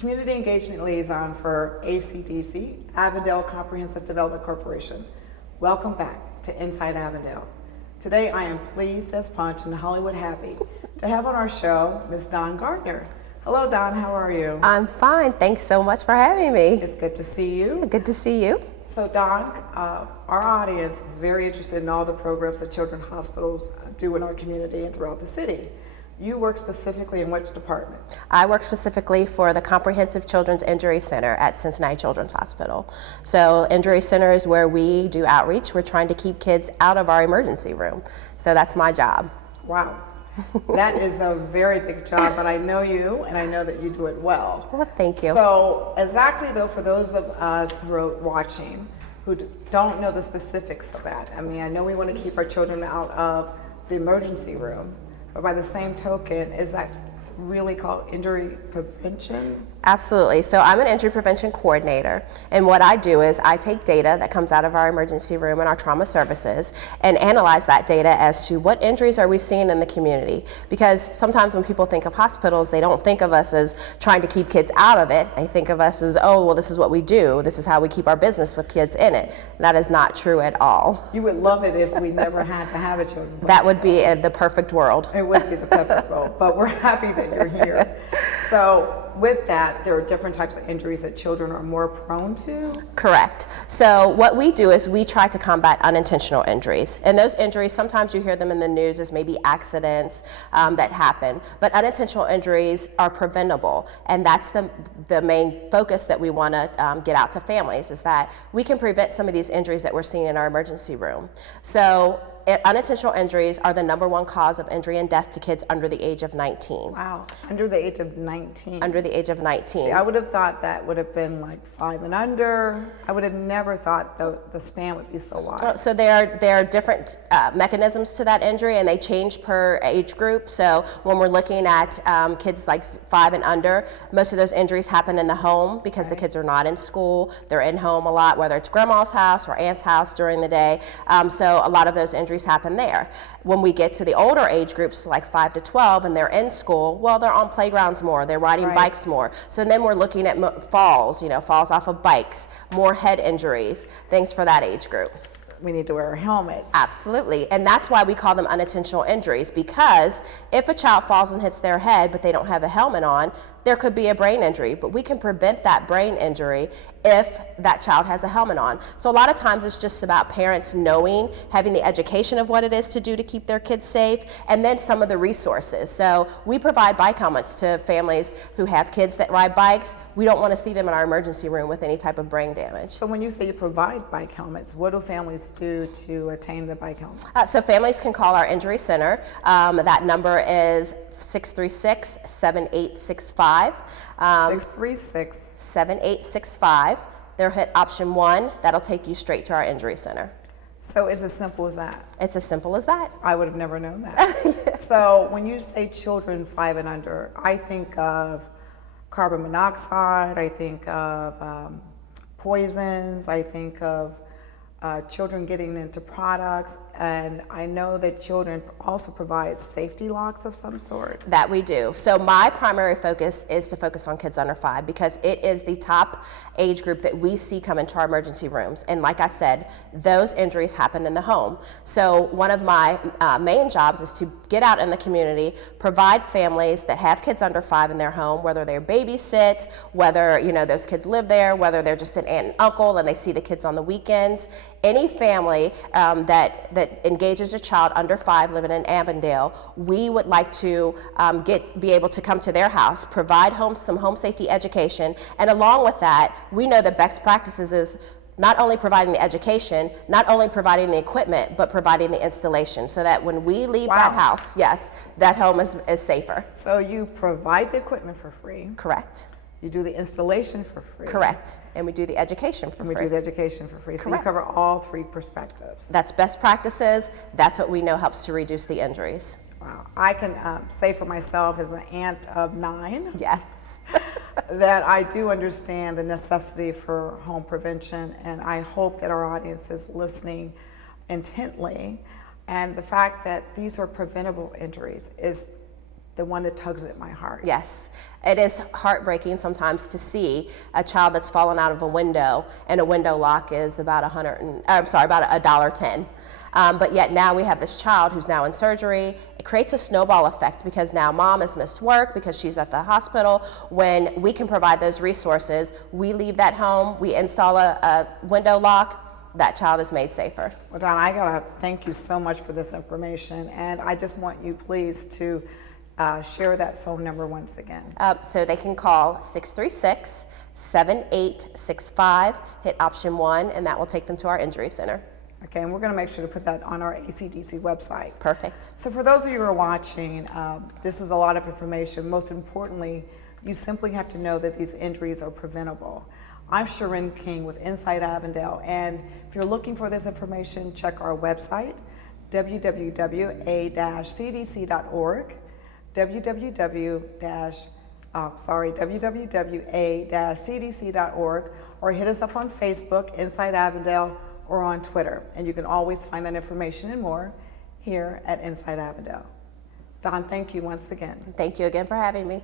Community Engagement Liaison for ACDC, Avondale Comprehensive Development Corporation. Welcome back to Inside Avondale. Today I am pleased as punch and Hollywood happy to have on our show Ms. Dawne Gardner. Hello Dawne, how are you? I'm fine, thanks so much for having me. It's good to see you. Good to see you. So Dawne, our audience is very interested in all the programs that children's hospitals do in our community and throughout the city. You work specifically in which department? I work specifically for the Comprehensive Children's Injury Center at Cincinnati Children's Hospital. So Injury Center is where we do outreach. We're trying to keep kids out of our emergency room. So that's my job. Wow. That is a very big job, but I know you and I know that you do it well. Well, thank you. So exactly though, for those of us who are watching who don't know the specifics of that, I mean, I know we want to keep our children out of the emergency room, but by the same token, is that really called injury prevention? Absolutely. So I'm an injury prevention coordinator, and what I do is I take data that comes out of our emergency room and our trauma services and analyze that data as to what injuries are we seeing in the community. Because sometimes when people think of hospitals, they don't think of us as trying to keep kids out of it. They think of us as, oh, well, this is what we do. This is how we keep our business with kids in it. That is not true at all. You would love it if we never had to have a children's That hospital. would be the perfect world. It would be the perfect world, but we're happy that you're here. So with that, there are different types of injuries that children are more prone to? Correct. So what we do is we try to combat unintentional injuries. And those injuries, sometimes you hear them in the news as maybe accidents that happen, but unintentional injuries are preventable. And that's the main focus that we want to get out to families, is that we can prevent some of these injuries that we're seeing in our emergency room. So unintentional injuries are the #1 cause of injury and death to kids under the age of 19. Wow, under the age of 19. Under the age of 19. See, I would have thought that would have been like 5 and under. I would have never thought the span would be so wide. So there are different mechanisms to that injury, and they change per age group. So when we're looking at kids like 5 and under, most of those injuries happen in the home because the kids are not in school. They're in home a lot, whether it's grandma's house or aunt's house during the day. So a lot of those injuries happen there. When we get to the older age groups, like 5 to 12, and they're in school, well, they're on playgrounds more, they're riding bikes more. So then we're looking at falls, falls off of bikes, more head injuries, things for that age group. We need to wear helmets. Absolutely, and that's why we call them unintentional injuries, because if a child falls and hits their head but they don't have a helmet on, there could be a brain injury, but we can prevent that brain injury if that child has a helmet on. So a lot of times it's just about parents knowing, having the education of what it is to do to keep their kids safe, and then some of the resources. So we provide bike helmets to families who have kids that ride bikes. We don't want to see them in our emergency room with any type of brain damage. So when you say you provide bike helmets, what do families do to attain the bike helmet? So families can call our injury center. That number is 636-7865. 636-7865. They'll hit option 1. That'll take you straight to our injury center. So it's as simple as that? It's as simple as that. I would have never known that. So when you say children 5 and under, I think of carbon monoxide, I think of poisons, I think of children getting into products, and I know that children also provide safety locks of some sort. That we do. So my primary focus is to focus on kids under 5 because it is the top age group that we see come into our emergency rooms. And like I said, those injuries happen in the home. So one of my main jobs is to get out in the community, provide families that have kids under 5 in their home, whether they're babysit, whether those kids live there, whether they're just an aunt and uncle and they see the kids on the weekends. Any family that engages a child under 5 living in Avondale, we would like to be able to come to their house, provide some home safety education, and along with that, we know that best practices is not only providing the education, not only providing the equipment, but providing the installation so that when we leave that house, yes, that home is safer. So you provide the equipment for free. Correct. You do the installation for free. Correct. And we do the education for free. We do the education for free. So you cover all 3 perspectives. That's best practices. That's what we know helps to reduce the injuries. Wow. I can say for myself as an aunt of 9. Yes. that I do understand the necessity for home prevention, and I hope that our audience is listening intently. And the fact that these are preventable injuries is the one that tugs at my heart. Yes, it is heartbreaking sometimes to see a child that's fallen out of a window, and a window lock is about about $1.10. But yet now we have this child who's now in surgery. It creates a snowball effect because now mom has missed work because she's at the hospital. When we can provide those resources, we leave that home, we install a window lock, that child is made safer. Well, Dawne, I gotta thank you so much for this information, and I just want you please to share that phone number once again. So they can call 636-7865, hit option 1, and that will take them to our injury center. Okay, and we're going to make sure to put that on our ACDC website. Perfect. So for those of you who are watching, this is a lot of information. Most importantly, you simply have to know that these injuries are preventable. I'm Sharen King with Inside Avondale, and if you're looking for this information, check our website, www.a-cdc.org, www.a-cdc.org, or hit us up on Facebook, Inside Avondale, or on Twitter. And you can always find that information and more here at Inside Avondale. Dawne, thank you once again. Thank you again for having me.